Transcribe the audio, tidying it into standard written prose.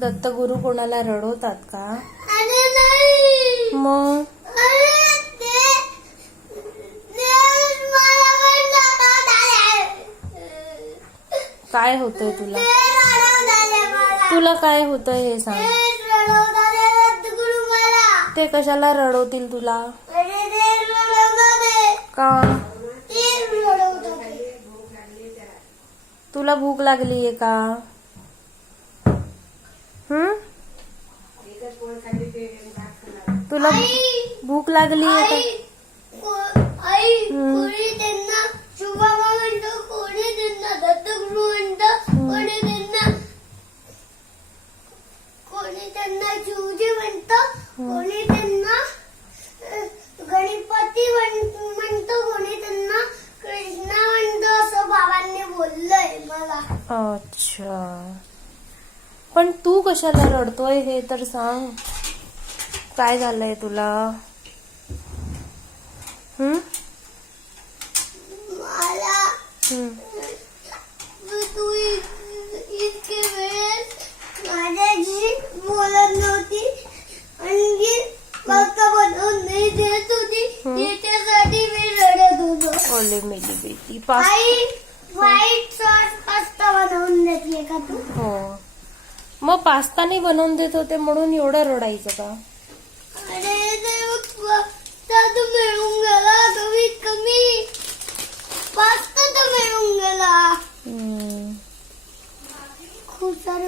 दत्तगुरु कोणाला रडवतात का? नाही मग काय होतंय तुला? तुला काय होतंय हे सांग. ते कशाला रडवतील तुला? का? तुला भूक लागलीये का? तुला भूक लागलीये का? कोणी त्यांना शुभामा म्हणतो, कोणी त्यांना दत्तगुरु म्हणतो, कोणी त्यांना शिवजी म्हणतो, कोणी त्यांना गणपती म्हणतो, कोणी त्यांना कृष्णा म्हणतो, असं बाबांनी बोललंय मला. अच्छा, पण तू कशाला रडतोय हे तर सांग. काय झालंय तुला? मला तू इतके वेळेस माझ्याशी बोलत नव्हती आणि फक्त बनवून नाही देत होती, त्याच्यासाठी मी रडत होतो. ओले मेली बेटी. आई व्हाईट सॉस पास्ता बनवून देते का तू? हो, मग पास्ता नाही बनवून देत होते म्हणून एवढं रडायचं का? अरे पास्ता तर मिळून गेला, कमीत कमी पास्ता तर मिळून गेला. खूप सारे